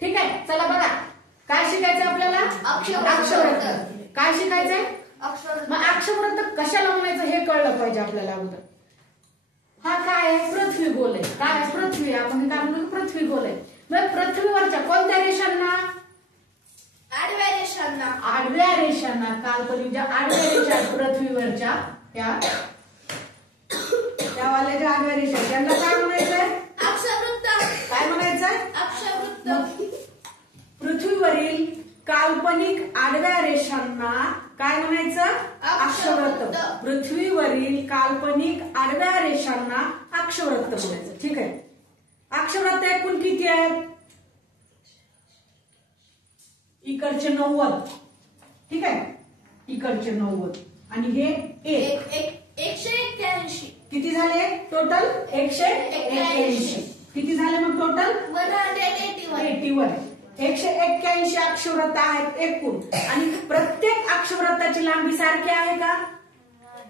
ठीक आहे. चला बघा काय शिकायचं आपल्याला, अक्षवृत्त. काय शिकायचंय, मग अक्षवृत्त कशाला म्हणायचं हे कळलं पाहिजे आपल्याला अगोदर. हा काय आहे, पृथ्वी गोल आहे. काय आहे, पृथ्वी. आपण काय म्हणतो, पृथ्वी गोल आहे. मग पृथ्वीवरच्या कोणत्या रेषांना, आडव्या रेषांना. आडव्या रेषांना, काल्पनिक ज्या आडव्या रेषा आहेत पृथ्वीवरच्या त्यावाल्या ज्या आडव्या रेषा त्यांना काय म्हणायचंय, अक्षवृत्त. काय म्हणायचंय, अक्षवृत्त. पृथ्वीवरील काल्पनिक आडव्या रेषांना काय म्हणायचं, अक्षवृत्त. पृथ्वीवरील काल्पनिक आडव्या रेषांना अक्षवृत्त म्हणायचं. ठीक आहे. अक्षवृत्त एकूण किती आहेत, इकडचे 90. ठीक आहे, इकडचे 90 आणि हे 181. किती झाले टोटल, 181. किती झाले मग टोटल, 181. 181 अक्षवृत्त आहेत एकूण. आणि प्रत्येक अक्षवृत्ताची लांबी सारखी आहे का,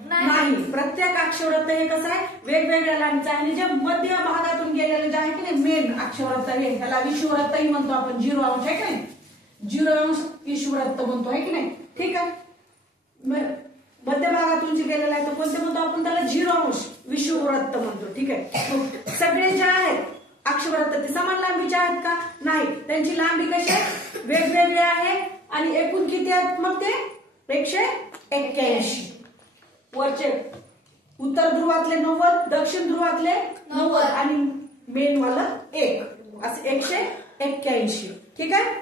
नाही. प्रत्येक अक्षवृत्त हे कसं आहे, वेगवेगळ्या लांबीचं आहे. आणि जे मध्य भागातून गेलेलं जे आहे की नाही मेन अक्षवृत्त हे, त्याला विषुवृत्तही म्हणतो आपण. 0 अंश आहे की नाही, 0 अंश विषुवृत्त म्हणतो आहे की नाही. ठीक आहे. मध्य भागातून जे गेलेलं आहे तो कोणते म्हणतो आपण, त्याला 0 अंश विषुवृत्त म्हणतो. ठीक आहे. मग सगळे जे आहेत अक्षवृत्त ते समान लांबीचे आहेत का, नाही. त्यांची लांबी कशी आहे, वेगवेगळी आहे. आणि एकूण किती आहेत मग ते, 181. वरचे उत्तर ध्रुवातले 90, दक्षिण ध्रुवातले 90 आणि मेन वाला 1 असं 181. ठीक आहे.